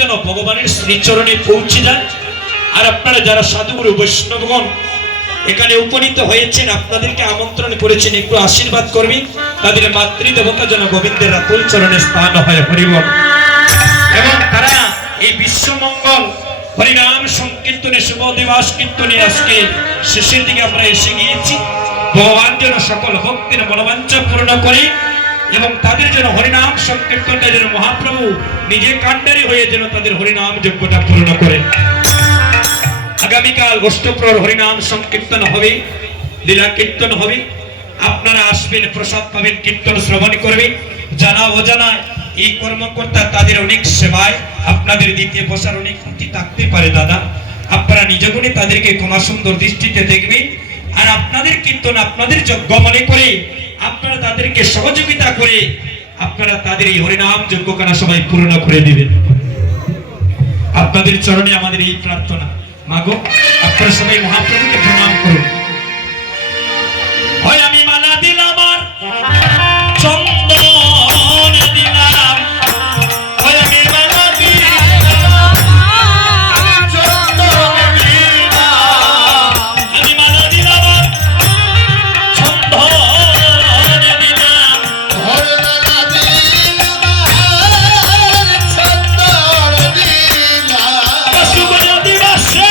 যেন ভগবানের শ্রীচরণে পৌঁছে যায়। আর আপনারা যারা সাধুগুরু বৈষ্ণবগণ এখানে উপনীত হয়েছেন, আপনাদেরকে আমন্ত্রণ করেছেন, একটু আশীর্বাদ করবেন। তাদের মাতৃদেবতা যেন গোবিন্দের রাতুল চরণে স্থান হয়। হরিবল। এবং তারা এই বিশ্বমঙ্গল হরিনাম সংকীর্তনে শুভ দিবস কীর্তনে আজকে শেষের দিকে আমরা এসে গিয়েছি। ভগবান যেন সকল ভক্তির মনোবাঞ্ছা পূর্ণ করে এবং তাদের যেন হরিনাম সংকীর্তনটা যেন মহাপ্রভু নিজে কাণ্ডারি হয়ে যেন তাদের হরিনাম যজ্ঞটা পূর্ণ করে। আগামীকাল অষ্টপ্রহর হরিনাম সংকীর্তন হবে, লীলা কীর্তন হবে। আপনারা আসবেন, প্রসাদ পাবেন, কীর্তন শ্রবণ করবেন। জানা অজানা এই কর্মকর্তা তাদের অনেক সেবায় আপনাদের দিতে বসার অনেক ত্রুটি থাকতে পারে দাদা। আপনারা নিজ গুণে তাদেরকে ক্ষমা সুন্দর দৃষ্টিতে দেখবেন। আর আপনাদের কীর্তন আপনাদের যজ্ঞ মনে করে আপনারা তাদেরকে সহযোগিতা করে আপনারা তাদের এই হরিনাম যজ্ঞখানা সবাই পূর্ণ করে দিবেন। আপনাদের চরণে আমাদের এই প্রার্থনা। মাগো, আপনারা সবাই মহাপ্রভুকে প্রণাম করুন। হয় আমি মালা দিলাম আর চন্দন দিলাম, হয় আমি মালা দিলাম চন্দন দিলাম, আমি মালা দিলাম আর চন্দন দিলাম, হয় মালা দিলাম আর চন্দন দিলাম, শুভ দিবসে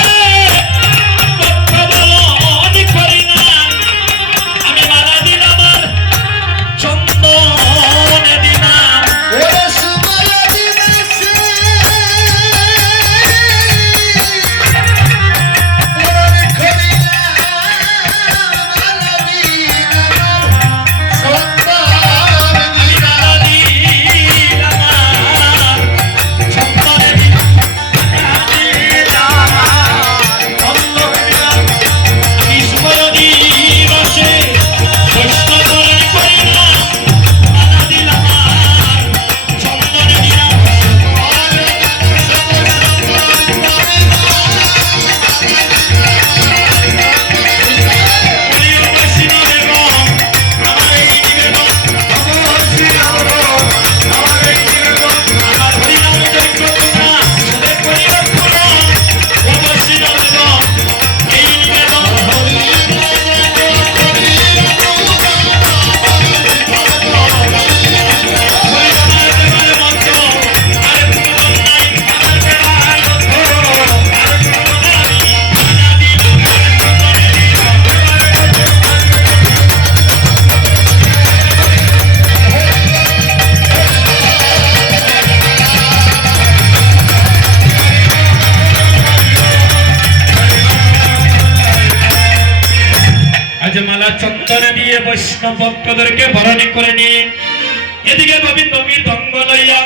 মালা চন্দন দিয়ে বৈষ্ণব ভক্তদেরকে বরণ করে নিয়ে এদিকে গোবিন্দ মৃদঙ্গ লইয়া